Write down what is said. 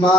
মা